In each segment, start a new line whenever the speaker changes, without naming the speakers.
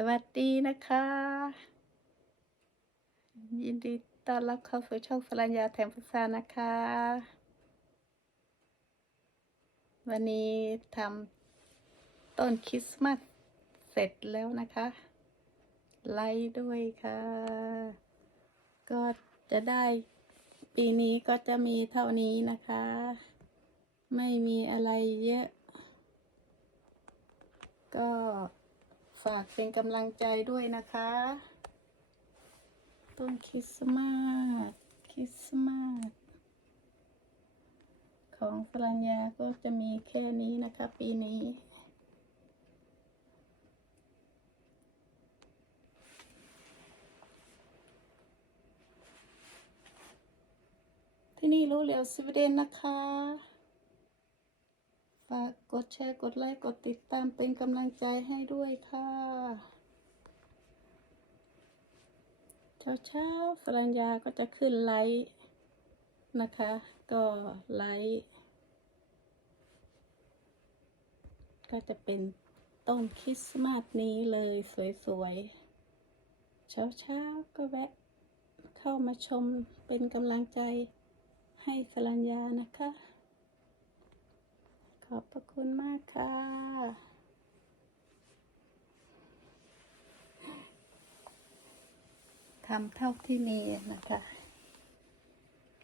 สวัสดีนะคะ ยินดีต้อนรับเข้าสู่ช่องสรัญญาแถมพุทรานะคะ วันนี้ทำต้นคริสต์มาสเสร็จแล้วนะคะ ไลด้วยค่ะ ก็จะได้ปีนี้ก็จะมีเท่านี้นะคะ ไม่มีอะไรเยอะ ก็ ฝากเป็นกำลังใจด้วยนะคะ ต้นคริสต์มาสคริสต์มาสของฝรั่งยาก็จะมีแค่นี้นะคะ ปีนี้ที่นี่รู้เร็วสวีเดนนะคะ ฝากกดแชร์กดไลค์กดติดตามเป็นกำลังใจให้ด้วยค่ะ เช้าเช้าสรัญญาก็จะขึ้นไลฟ์นะคะ ก็ไลฟ์ก็จะเป็นต้นคริสต์มาสนี้เลยสวยๆ เช้าเช้าก็แวะเข้ามาชมเป็นกำลังใจให้สรัญญานะคะ ขอบพระคุณมากค่ะ ทำเท่าที่มีนะคะ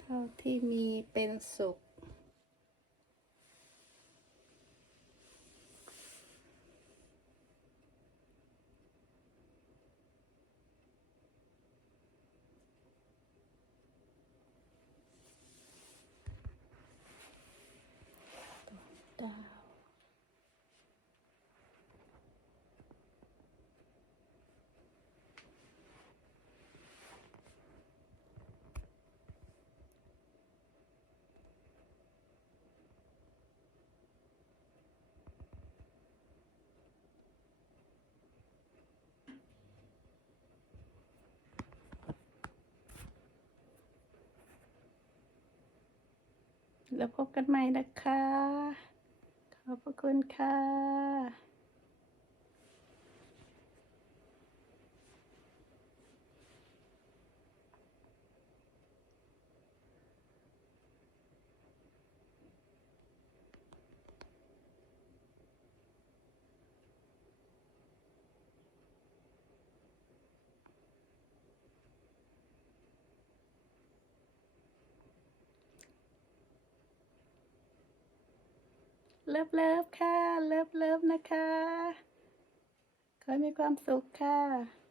เท่าที่มีเป็นสุข แล้วพบกันใหม่นะคะ ขอบพระคุณค่ะ เลิฟเลิฟค่ะ เลิฟเลิฟนะคะ ขอให้มีความสุขค่ะ